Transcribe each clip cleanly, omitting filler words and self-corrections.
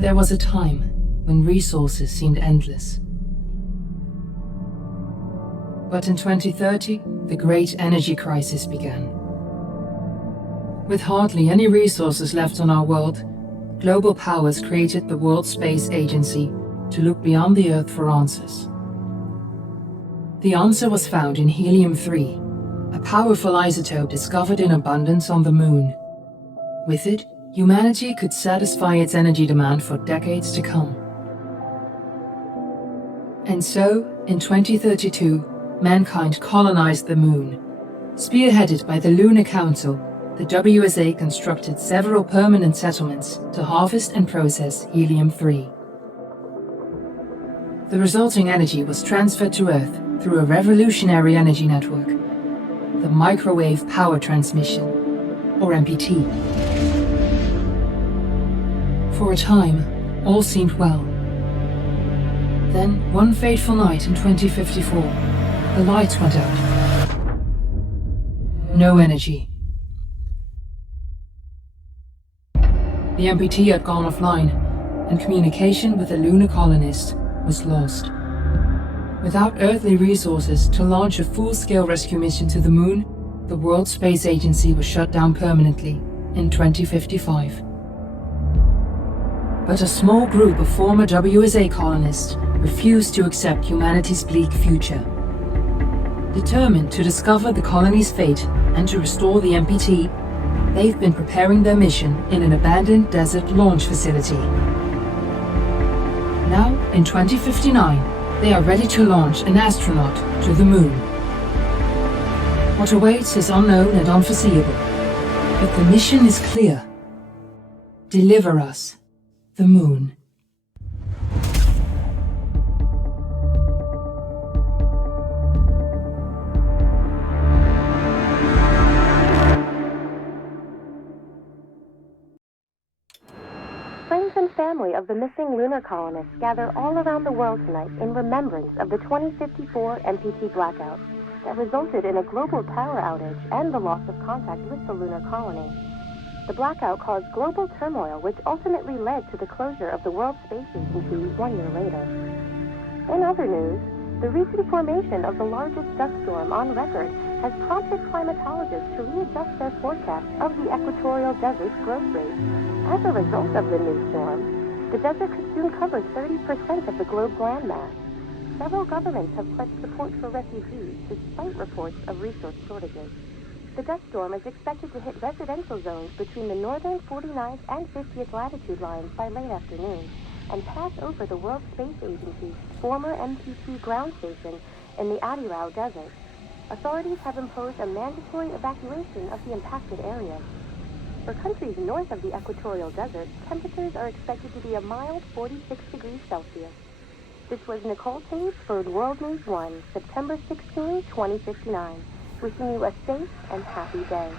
There was a time when resources seemed endless. But in 2030, the great energy crisis began. With hardly any resources left on our world, global powers created the World Space Agency to look beyond the Earth for answers. The answer was found in helium-3, a powerful isotope discovered in abundance on the Moon. With it, humanity could satisfy its energy demand for decades to come. And so, in 2032, mankind colonized the Moon. Spearheaded by the Lunar Council, the WSA constructed several permanent settlements to harvest and process helium-3. The resulting energy was transferred to Earth through a revolutionary energy network, the Microwave Power Transmission, or MPT. For a time, all seemed well. Then, one fateful night in 2054, the lights went out. No energy. The MPT had gone offline, and communication with the lunar colonist was lost. Without earthly resources to launch a full-scale rescue mission to the Moon, the World Space Agency was shut down permanently in 2055. But a small group of former WSA colonists refused to accept humanity's bleak future. Determined to discover the colony's fate and to restore the MPT, they've been preparing their mission in an abandoned desert launch facility. Now, in 2059, they are ready to launch an astronaut to the Moon. What awaits is unknown and unforeseeable, but the mission is clear. Deliver us the Moon. Friends and family of the missing lunar colonists gather all around the world tonight in remembrance of the 2054 MPT blackout that resulted in a global power outage and the loss of contact with the lunar colony. The blackout caused global turmoil, which ultimately led to the closure of the World Space Agency 1 year later. In other news, the recent formation of the largest dust storm on record has prompted climatologists to readjust their forecast of the equatorial desert's growth rate. As a result of the new storm, the desert could soon cover 30% of the globe's landmass. Several governments have pledged support for refugees despite reports of resource shortages. The dust storm is expected to hit residential zones between the northern 49th and 50th latitude lines by late afternoon and pass over the World Space Agency's former MPT ground station in the Adirau Desert. Authorities have imposed a mandatory evacuation of the impacted area. For countries north of the equatorial desert, temperatures are expected to be a mild 46 degrees Celsius. This was Nicole Taves for World News 1, September 16, 2059. Wishing you a safe and happy day.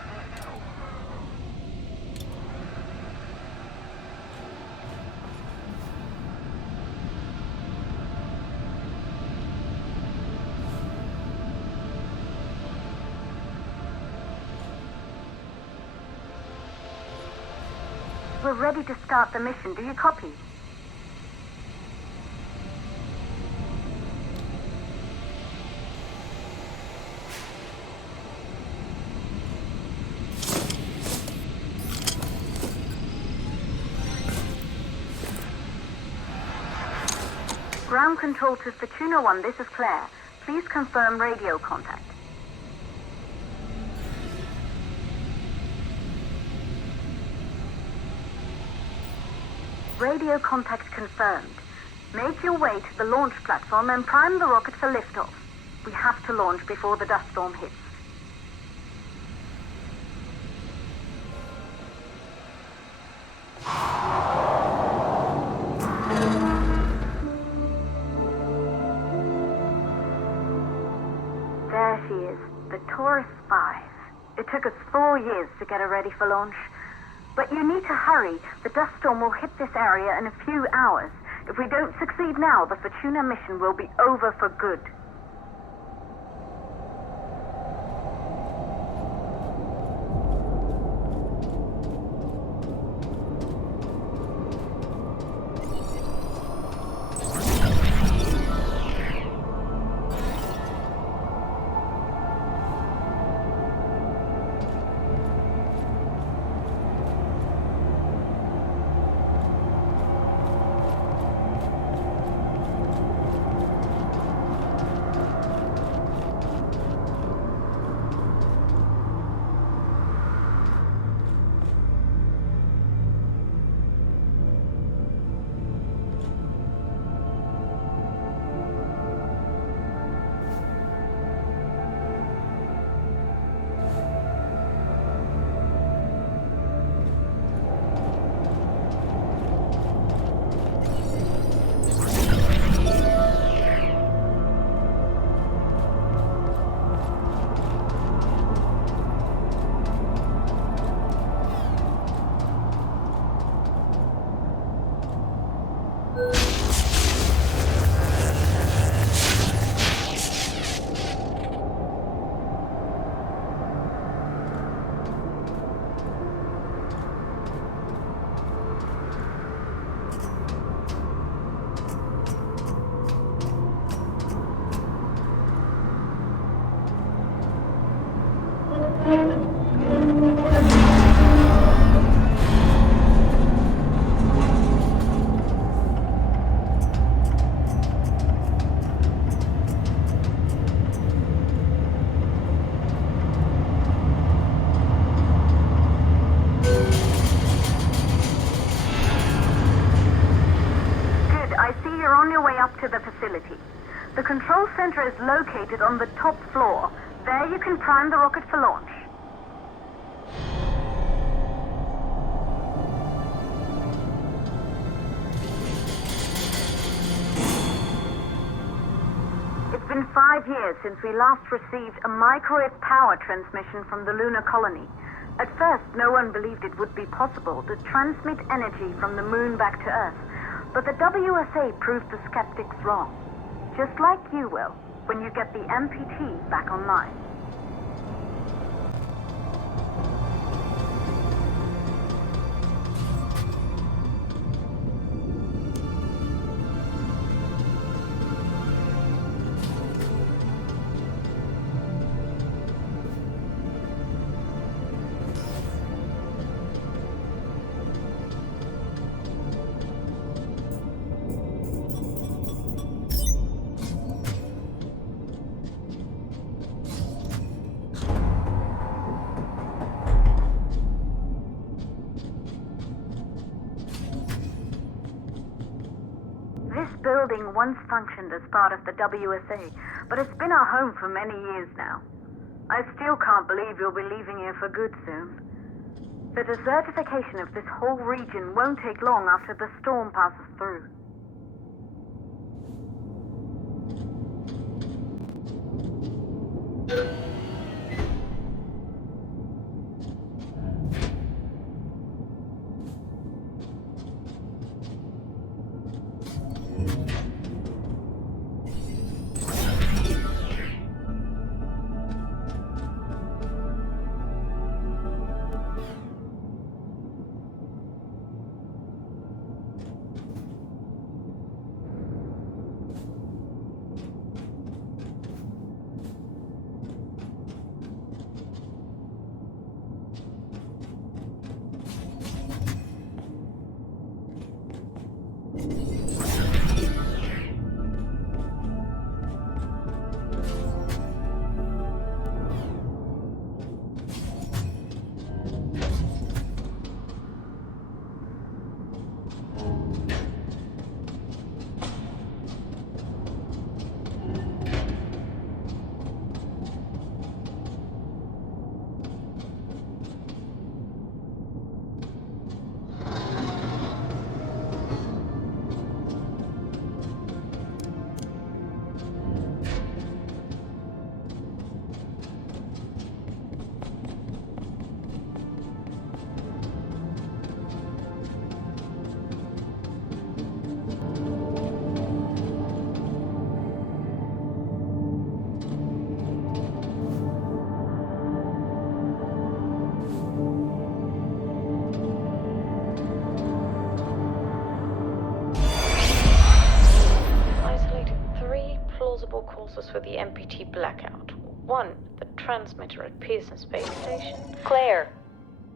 We're ready to start the mission. Do you copy? Ground control to Fortuna 1, this is Claire. Please confirm radio contact. Radio contact confirmed. Make your way to the launch platform and prime the rocket for liftoff. We have to launch before the dust storm hits. There she is, the Taurus 5. It took us 4 years to get her ready for launch. But you need to hurry. The dust storm will hit this area in a few hours. If we don't succeed now, the Fortuna mission will be over for good. you're on your way up to the facility. The control center is located on the top floor. There you can prime the rocket for launch. It's been 5 years since we last received a microwave power transmission from the lunar colony. At first, no one believed it would be possible to transmit energy from the moon back to Earth, but the WSA proved the skeptics wrong. Just like you will, when you get the MPT back online. Building once functioned as part of the WSA, but it's been our home for many years now. I still can't believe you'll be leaving here for good soon. The desertification of this whole region won't take long after the storm passes through. Causes for the MPT blackout. 1, the transmitter at Pearson Space Station. Claire,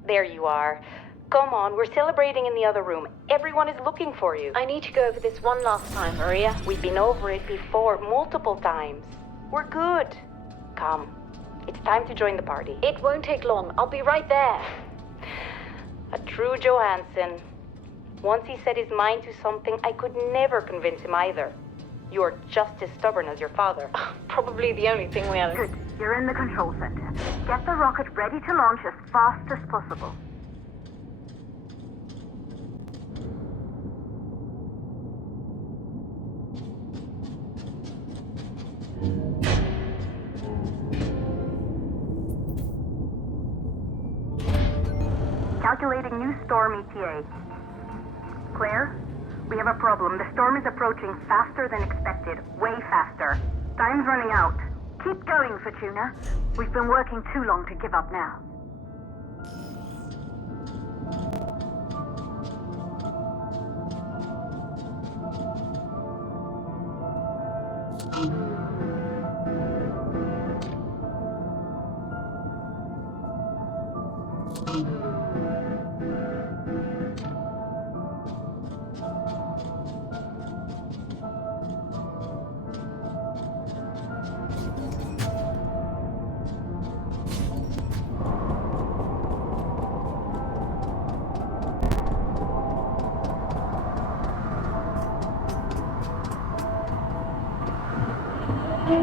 there you are. Come on, we're celebrating in the other room. Everyone is looking for you. I need to go over this one last time, Maria. We've been over it before, multiple times. We're good. Come, it's time to join the party. It won't take long. I'll be right there. A true Johansson. Once he set his mind to something, I could never convince him either. You're just as stubborn as your father. Probably the only thing we have. Good. You're in the control center. Get the rocket ready to launch as fast as possible. Calculating new storm ETA. Claire? We have a problem. The storm is approaching faster than expected. Way faster. Time's running out. Keep going, Fortuna. We've been working too long to give up now. Okay,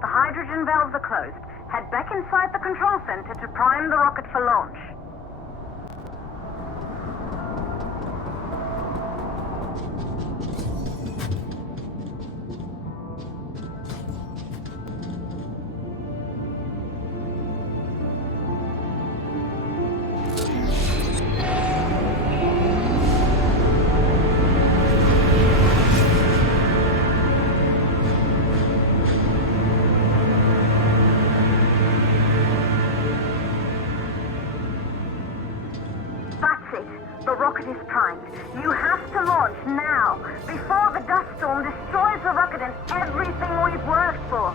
the hydrogen valves are closed. Head back inside the control center to prime the rocket for launch. That's it. The rocket is primed. You have to launch now, before the dust storm destroys the rocket and everything we've worked for.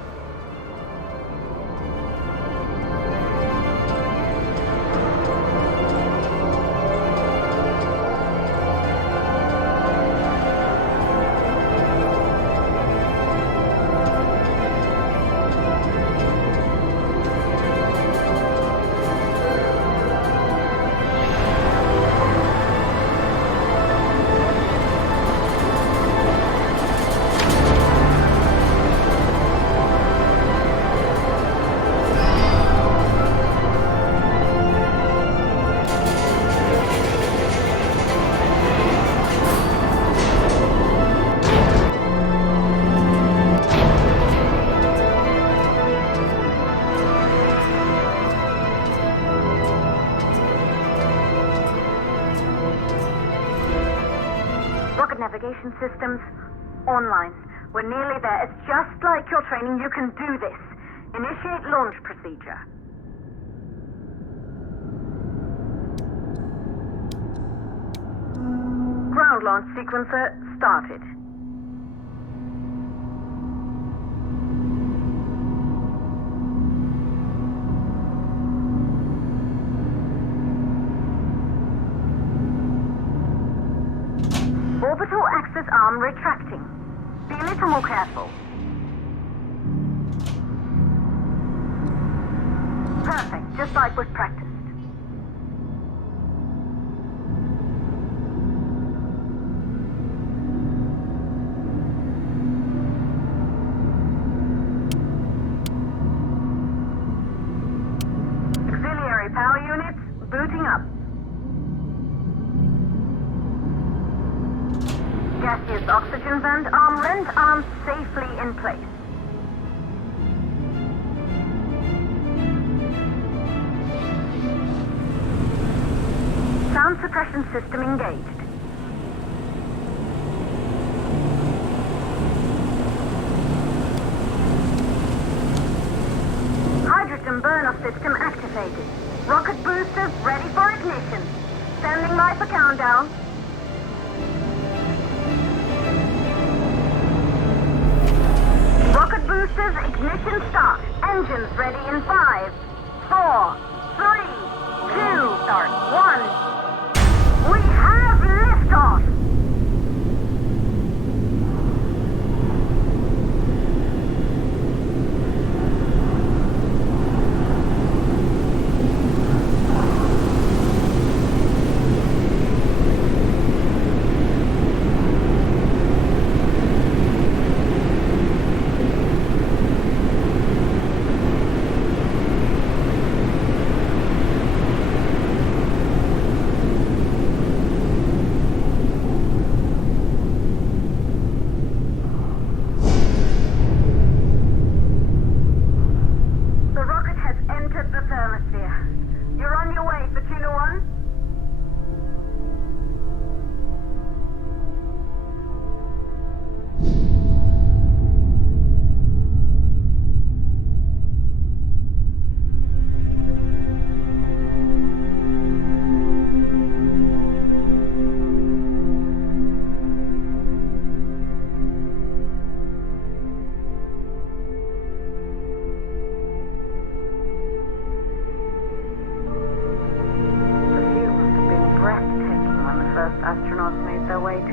Rocket navigation systems online. We're nearly there. It's just like your training. You can do this. Initiate launch procedure. Ground launch sequencer started. Orbital axis arm retracting. Be a little more careful. Perfect, just like we've practiced. Auxiliary power units booting up. Gaseous oxygen vent arm length arms safely in place. Sound suppression system engaged. Hydrogen burn-off system activated. Rocket boosters ready for ignition. Standing by for countdown. Rocket boosters ignition start. Engines ready in 5, 4, 3, 2, 1. We have liftoff!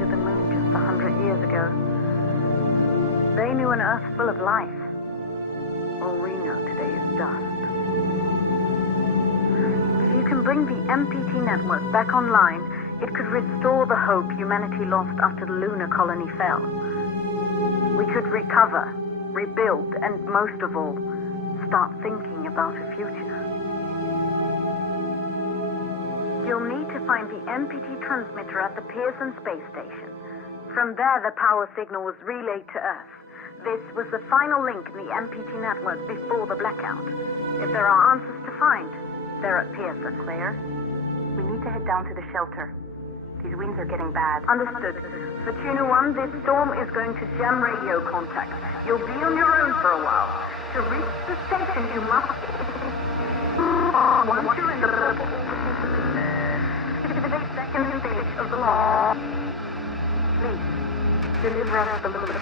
to the moon just 100 years ago. They knew an Earth full of life. All we know today is dust. If you can bring the MPT network back online, it could restore the hope humanity lost after the lunar colony fell. We could recover, rebuild, and most of all, start thinking about a future. You'll need to find the MPT transmitter at the Pearson space station. From there, the power signal was relayed to Earth. This was the final link in the MPT network before the blackout. If there are answers to find, they're at Pearson. Claire, we need to head down to the shelter. These winds are getting bad. Understood. For Tuna 1, this storm is going to jam radio contact. You'll be on your own for a while. To reach the station, you must... Once you're in the purple... the second stage of the law. Please, deliver us the lunar.